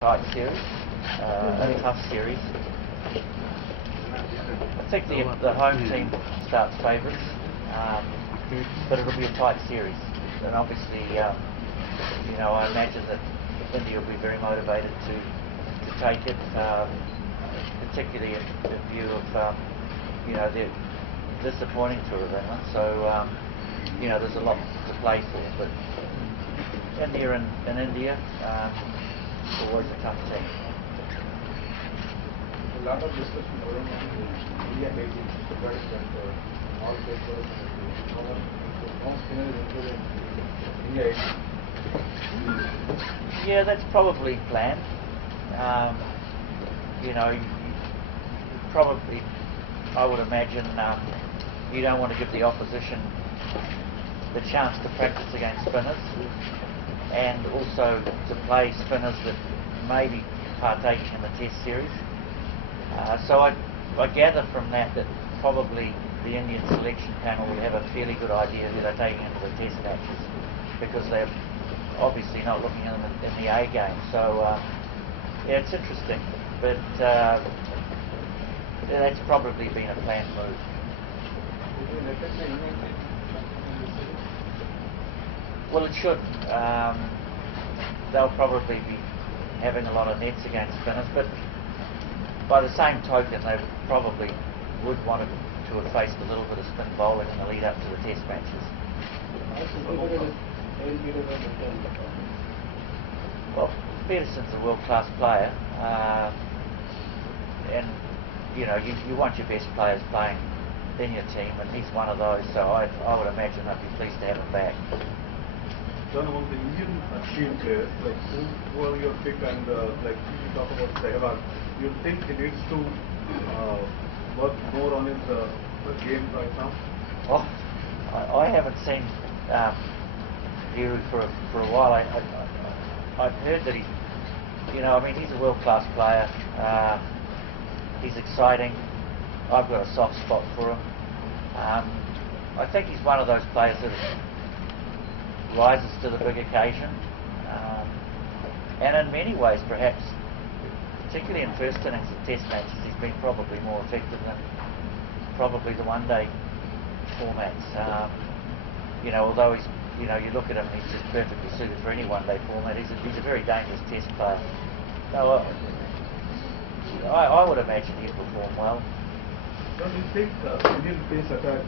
tight series, a tough series. I think the home team starts favourites, but it'll be a tight series. And obviously, I imagine that India will be very motivated to take it, particularly in view of their disappointing tour of England. So there's a lot to play for. But India and India. Always a tough team. A lot of discussion going on in India lately regarding that all papers and no spinner is included in India. Yeah, that's probably planned. Probably, I would imagine, you don't want to give the opposition the chance to practice against spinners, and also to play spinners that may be partaking in the Test series. So I gather from that probably the Indian selection panel will have a fairly good idea who they're taking into the Test matches, because they're obviously not looking in the A game. So it's interesting, but that's probably been a planned move. Well, it should. They'll probably be having a lot of nets against spinners, but by the same token, they probably would want to have faced a little bit of spin bowling in the lead up to the Test matches. Well, Peterson's a world-class player, and you want your best players playing in your team, and he's one of those. So I would imagine they'd be pleased to have him back. John, among the Indian team players, like who are your pick, and like you talk about Hyderabad, you think he needs to work more on his game right now? Oh, I haven't seen Viru for a while. I've heard that he's a world-class player. He's exciting. I've got a soft spot for him. I think he's one of those players that rises to the big occasion, and in many ways, perhaps, particularly in first innings of Test matches, he's been probably more effective than probably the one-day formats. Although he's, you look at him, he's just perfectly suited for any one-day format. He's a very dangerous Test player. So I would imagine he'd perform well. Don't you think Indian pace attack,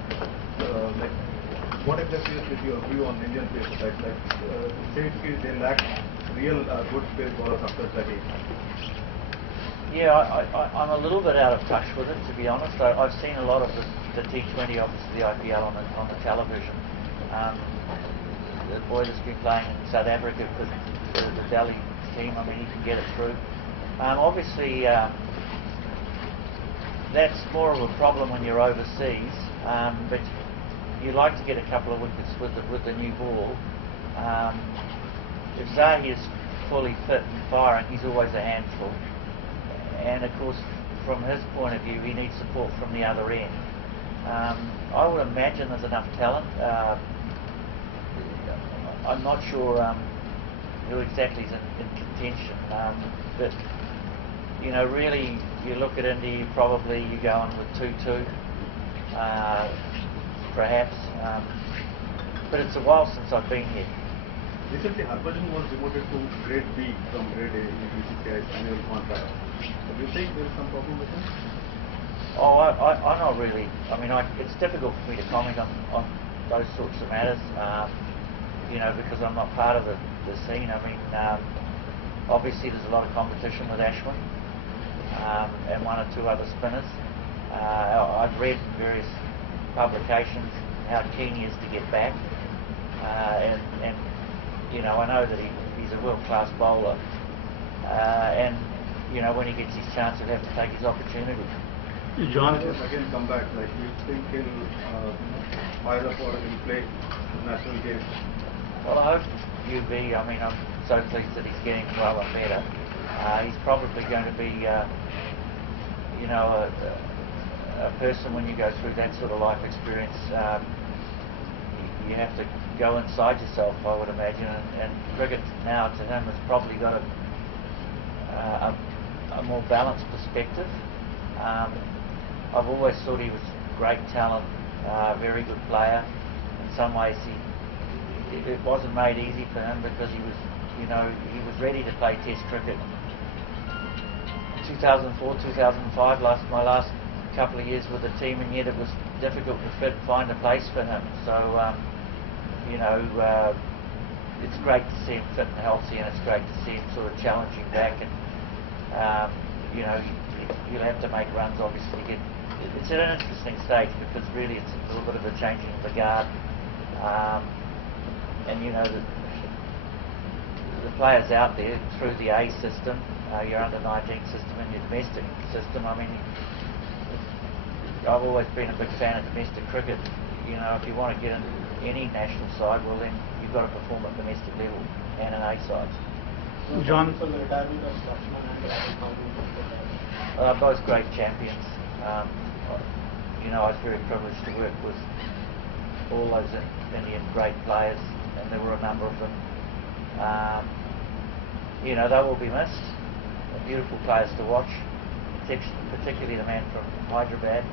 what exactly is your view on Indian pace attack? They lack real good pace bowlers after Dravid. Yeah, I'm a little bit out of touch with it, to be honest. I've seen a lot of the T20, obviously the IPL on the television. The boy that's been playing in South Africa for the Delhi team, he can get it through. Obviously, that's more of a problem when you're overseas, but you like to get a couple of wickets with the new ball. If Zahi is fully fit and firing, he's always a handful. And of course, from his point of view, he needs support from the other end. I would imagine there's enough talent. I'm not sure who exactly is in contention, but really, you look at India, you're going with 2-2, perhaps. But it's a while since I've been here. Recently, Harbhajan was demoted to Grade B from Grade A in BCCI's annual contract. So do you think there is some problem with him? Oh, I'm not really. It's difficult for me to comment on those sorts of matters, because I'm not part of the scene. Obviously there's a lot of competition with Ashwin and one or two other spinners. I've read in various publications how keen he is to get back, and I know that he's a world-class bowler, and when he gets his chance, he'll have to take his opportunity. John, again come back. Do you think he'll fire up or he'll play national games? Well, I hope UV. I'm so pleased that he's getting well and better. He's probably going to be, a person when you go through that sort of life experience. You have to go inside yourself, I would imagine, and cricket now to him has probably got a more balanced perspective. I've always thought he was great talent, very good player. In some ways, it wasn't made easy for him because he was, he was ready to play Test cricket. 2004, 2005, my last couple of years with the team, and yet it was difficult to find a place for him. So, it's great to see him fit and healthy, and it's great to see him sort of challenging back. And he'll have to make runs, obviously. It's at an interesting stage because really it's a little bit of a changing of the guard. And the players out there through the A system, your under-19 system and your domestic system. I mean, I've always been a big fan of domestic cricket. If you want to get in any national side, well then you've got to perform at domestic level and an A side. John, both great champions. I was very privileged to work with all those Indian great players, and there were a number of them. They will be missed. Beautiful players to watch, particularly the man from Hyderabad.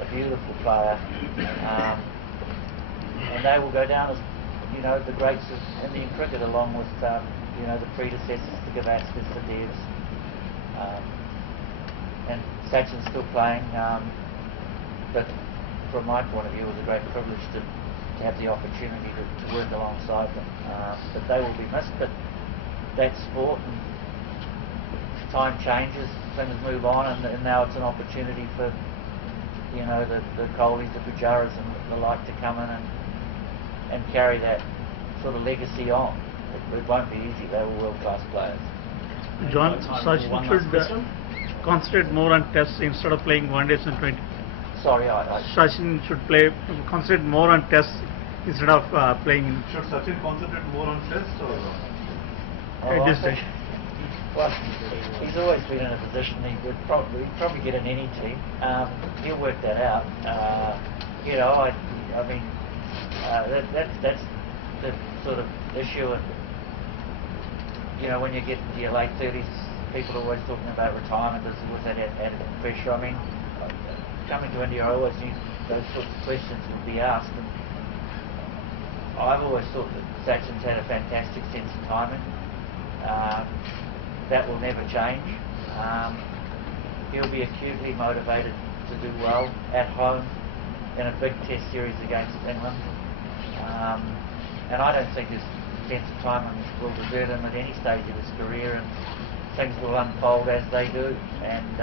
A beautiful player, and they will go down as the greats of Indian cricket, along with the predecessors, the Gavaskars, the Devs, and Sachin's still playing. But from my point of view, it was a great privilege to have the opportunity to work alongside them. But they will be missed. But that's sport, and time changes, things move on, and now it's an opportunity for the Kohlis, the Pujaras and the like to come in and carry that sort of legacy on. It won't be easy. They were world-class players. John, Sachin should concentrate more on tests instead of playing one days and 20. Sorry, Sachin should concentrate more on tests instead of playing. Should Sachin concentrate more on tests or? Well, he's always been in a position he would probably get in any team. He'll work that out. That's the sort of issue. And when you get into your late 30s, people are always talking about retirement. Was that added pressure? I mean, coming to India, I always knew those sorts of questions would be asked. And I've always thought that Sachin's had a fantastic sense of timing. That will never change. He'll be acutely motivated to do well at home in a big test series against England. And I don't think his sense of timing will desert him at any stage of his career, and things will unfold as they do. And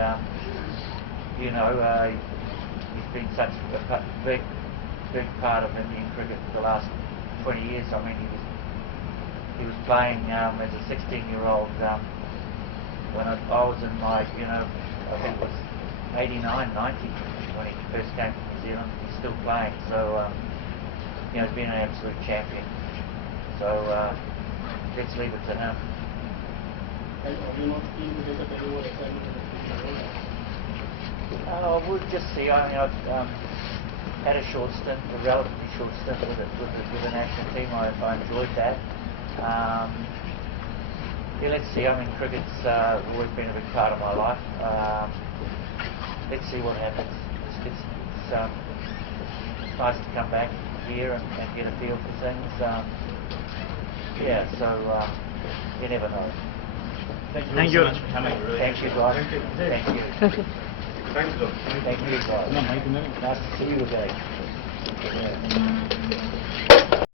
he's been such a big part of Indian cricket for the last 20 years. I mean, he was playing as a 16-year-old when I was in my, I think it was 89, 90 when he first came to New Zealand. He's still playing, so he's been an absolute champion. So let's leave it to him. We'll just see. I mean, I've had a short stint, a relatively short stint with the national team. I enjoyed that. Let's see. I mean, cricket's always been a big part of my life. Let's see what happens. It's nice to come back here and get a feel for things. So you never know. Thank you. Thank you, guys. Thank you. Thanks, John. Thank you, guys. Nice to see you again.